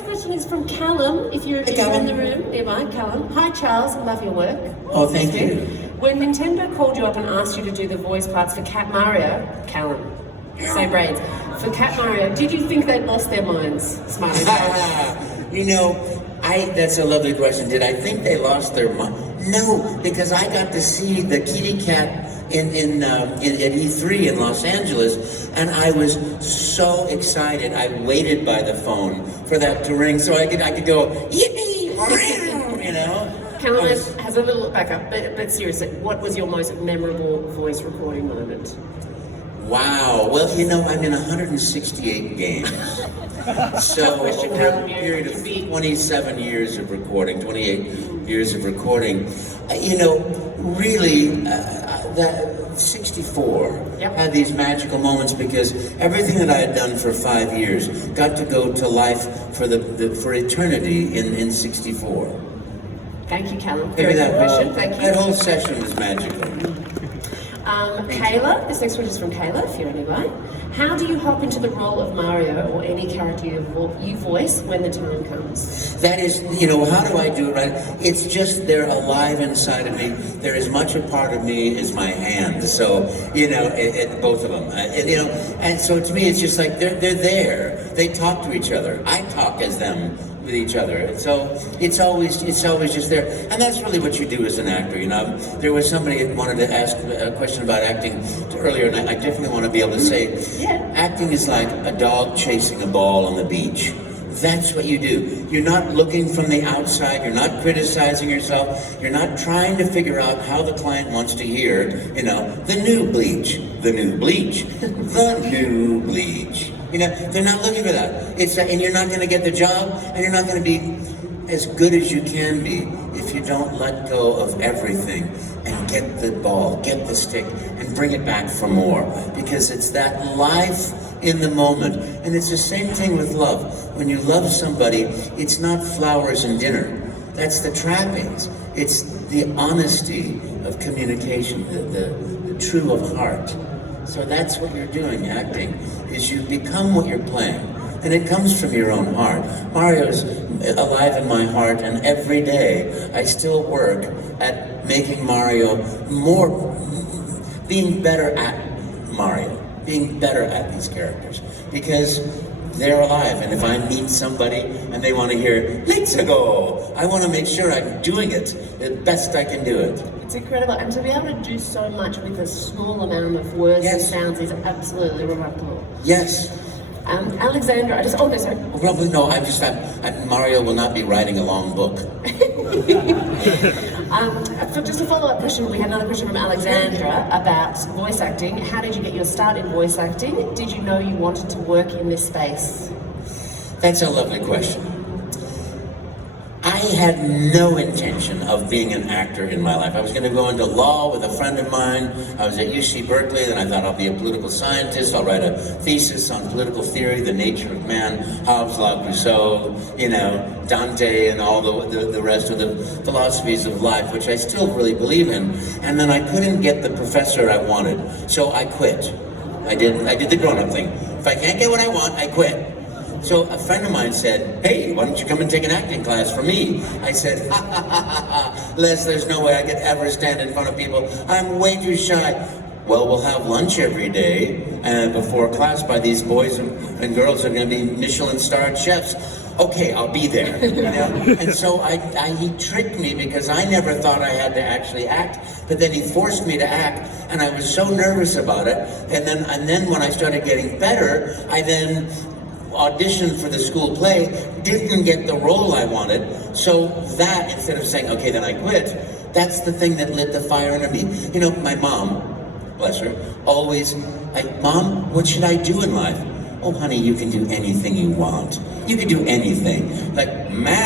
next question is from Callum. If you're in the room nearby, Callum. Hi, Charles. I love your work. Oh, thank you. When Nintendo called you up and asked you to do the voice parts for Cat Mario, Callum, same brains, for Cat Mario, did you think they'd lost their minds? Smiley. You know, that's a lovely question. Did I think they lost their mind? No, because I got to see the kitty cat at E3 in Los Angeles, and I was so excited. I waited by the phone for that to ring so I could go, yippee, you know? Callum has a little backup, but seriously, what was your most memorable voice recording moment? Wow. Well, you know, I'm in 168 games. So over a period of 27 years of recording, 28 years of recording, you know, really, that 64 had these magical moments because everything that I had done for 5 years got to go to life for eternity in 64. Thank you, Callum. Maybe Thank you. That whole session was magical. Kayla, this next one is from Kayla, if you're anyway. How do you hop into the role of Mario or any character you voice when the time comes? That is, you know, how do I do it right? It's just they're alive inside of me. They're as much a part of me as my hand. So, you know, both of them. You know, and so to me, it's just like they're there. They talk to each other. I talk as them with each other. So it's always just there. And that's really what you do as an actor, you know. There was somebody that wanted to ask a question about acting earlier, and I definitely want to be able to say, acting is like a dog chasing a ball on the beach. That's what you do. You're not looking from the outside, you're not criticizing yourself, you're not trying to figure out how the client wants to hear, you know, the new bleach, the new bleach, the new bleach. You know, they're not looking for that. And you're not going to get the job, and you're not going to be as good as you can be if you don't let go of everything and get the ball, get the stick, and bring it back for more. Because it's that life in the moment. And it's the same thing with love. When you love somebody, it's not flowers and dinner. That's the trappings. It's the honesty of communication, the true of heart. So that's what you're doing, acting, is you become what you're playing. And it comes from your own heart. Mario's alive in my heart, and every day I still work at making Mario being better at Mario, being better at these characters. Because they're alive, and if I meet somebody and they want to hear, let's go, I want to make sure I'm doing it the best I can do it. It's incredible, and to be able to do so much with a small amount of words and sounds is absolutely remarkable. Yes. Alexandra, sorry. Probably no, Mario will not be writing a long book. Just a follow-up question, we had another question from Alexandra about voice acting. How did you get your start in voice acting? Did you know you wanted to work in this space? That's a lovely question. I had no intention of being an actor in my life. I was going to go into law with a friend of mine. I was at UC Berkeley, then I thought I'll be a political scientist. I'll write a thesis on political theory, the nature of man, Hobbes, Locke, Rousseau, you know, Dante, and all the rest of the philosophies of life, which I still really believe in. And then I couldn't get the professor I wanted, so I quit. I did the grown-up thing. If I can't get what I want, I quit. So a friend of mine said, hey, why don't you come and take an acting class for me? I said, Les, there's no way I could ever stand in front of people. I'm way too shy. Well, we'll have lunch every day before class by these boys and girls who are going to be Michelin-starred chefs. Okay, I'll be there. You know? And so he tricked me because I never thought I had to actually act, but then he forced me to act, and I was so nervous about it. And then when I started getting better, I then auditioned for the school play, didn't get the role I wanted, so that, instead of saying, okay, then I quit, that's the thing that lit the fire under me. You know, my mom, bless her, always, Mom, what should I do in life? Oh, honey, you can do anything you want. You can do anything. Like, Ma,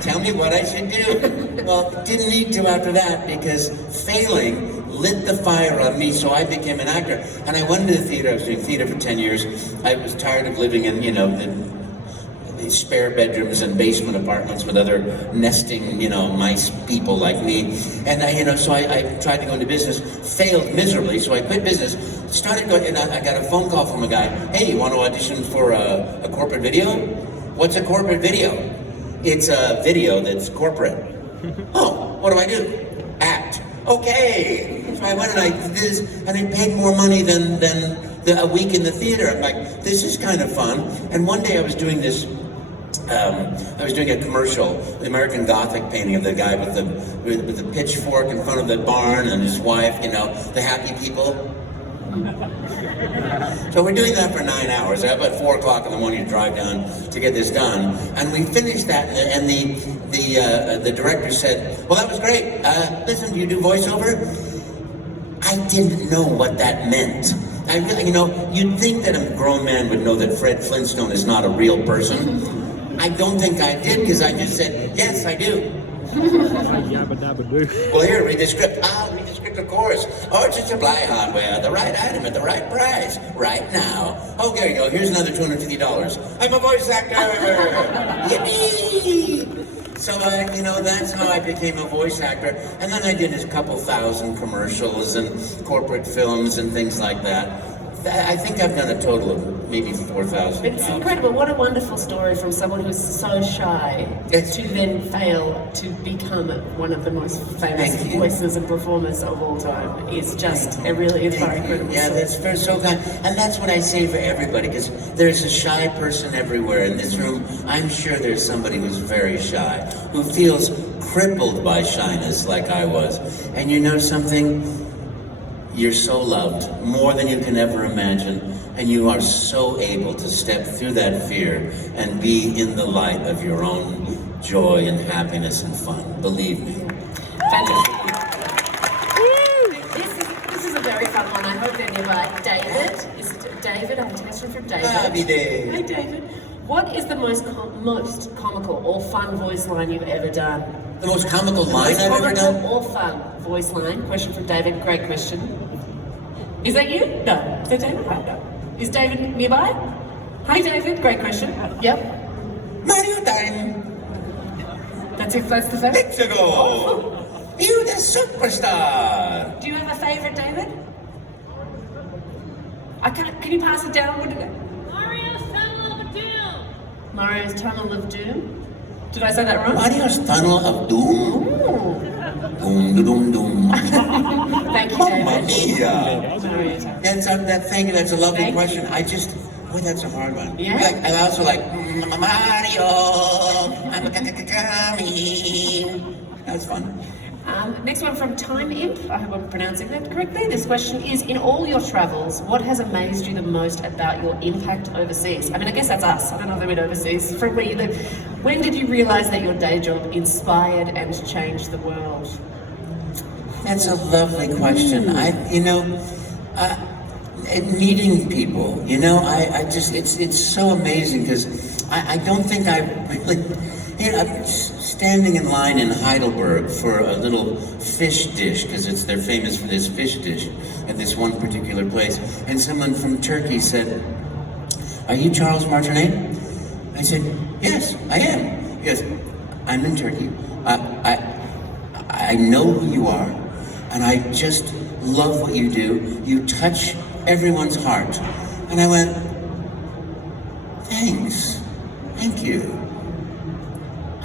tell me what I should do. Well, didn't need to after that, because failing lit the fire on me, so I became an actor. And I went into the theater. I was doing theater for 10 years. I was tired of living in, you know, these spare bedrooms and basement apartments with other nesting, you know, nice people like me. And so I tried to go into business, failed miserably, so I quit business, started going, and I got a phone call from a guy, hey, you want to audition for a corporate video? What's a corporate video? It's a video that's corporate. Oh, what do I do? Act. Okay. So I went and I did this, and it paid more money than a week in the theater. I'm like, this is kind of fun. And one day I was doing this. I was doing a commercial, the American Gothic painting of the guy with the pitchfork in front of the barn and his wife, you know, the happy people. So we're doing that for 9 hours. I have about 4 o'clock in the morning to drive down to get this done. And we finished that, and the director said, well, that was great. Listen, do you do voiceover? I didn't know what that meant. I really, you know, you'd think that a grown man would know that Fred Flintstone is not a real person. I don't think I did, because I just said, yes, I do. Well, here, read the script. I'll read the script, of course. Orchard Supply Hardware, the right item at the right price, right now. Oh, there you go. Here's another $250. I'm a voice actor. Yippee! So, you know, that's how I became a voice actor. And then I did a couple thousand commercials and corporate films and things like that. I think I've done a total of maybe 4,000. It's incredible. What a wonderful story from someone who's so shy to then fail to become one of the most famous voices and performers of all time. It's just a really inspiring, incredible story. That's very so kind. And that's what I say for everybody, because there's a shy person everywhere in this room. I'm sure there's somebody who's very shy, who feels crippled by shyness like I was. And you know something? You're so loved, more than you can ever imagine, and you are so able to step through that fear and be in the light of your own joy and happiness and fun. Believe me. Fantastic. This is a very fun one. I hope they're nearby. David, is it David? I have a question from David. Happy day. Hey, David. What is the most comical or fun voice line you've ever done? The most comical line I've ever done? Or fun voice line? Question from David. Great question. Is that you? No. Is that David? No. Is David nearby? Hi, David. Great question. Yep. Mario time. That's it. That's the favorite. Let's go. You the superstar. Do you have a favorite, David? I can't. Can you pass it down? What is it? Mario's Tunnel of Doom. Mario's Tunnel of Doom. Did I say that wrong? Mario's Tunnel of Doom. Doom, doom, doom. Thank you, David. Mamma mia. That's a lovely question. Boy, that's a hard one. Yeah. Like, and I also like, Mario, I'm coming. That's fun. Next one from Time Imp. I hope I'm pronouncing that correctly. This question is, in all your travels, what has amazed you the most about your impact overseas? I mean, I guess that's us. I don't know if they've been overseas. From where you live. When did you realise that your day job inspired and changed the world? That's a lovely question. Meeting people, it's so amazing, because I don't think I really, I'm standing in line in Heidelberg for a little fish dish, because they're famous for this fish dish at this one particular place, and someone from Turkey said, "Are you Charles Martinet?" I said, "Yes, I am." He goes, "I'm in Turkey. I know who you are, and I just love what you do. You touch everyone's heart." And I went, "Thanks. Thank you."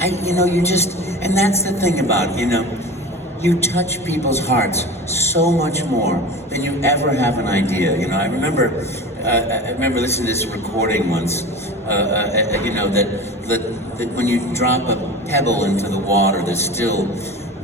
And that's the thing about, you touch people's hearts so much more than you ever have an idea. I remember listening to this recording once, that when you drop a pebble into the water that's still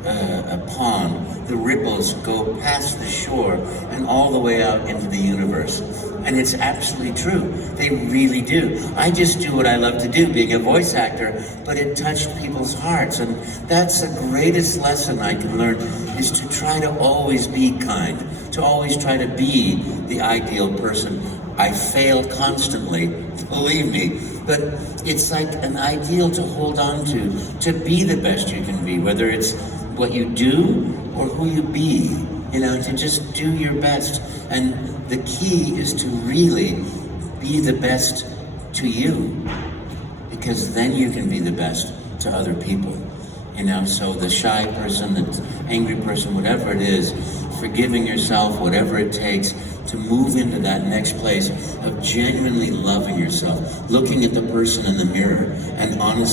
a pond, the ripples go past the shore and all the way out into the universe. And it's absolutely true. They really do. I just do what I love to do, being a voice actor, but it touched people's hearts. And that's the greatest lesson I can learn, is to try to always be kind, to always try to be the ideal person. I fail constantly, believe me, but it's like an ideal to hold on to be the best you can be, whether it's what you do or who you be, to just do your best. And the key is to really be the best to you, because then you can be the best to other people. You know, so the shy person, the angry person, whatever it is, forgiving yourself, whatever it takes to move into that next place of genuinely loving yourself, looking at the person in the mirror and honestly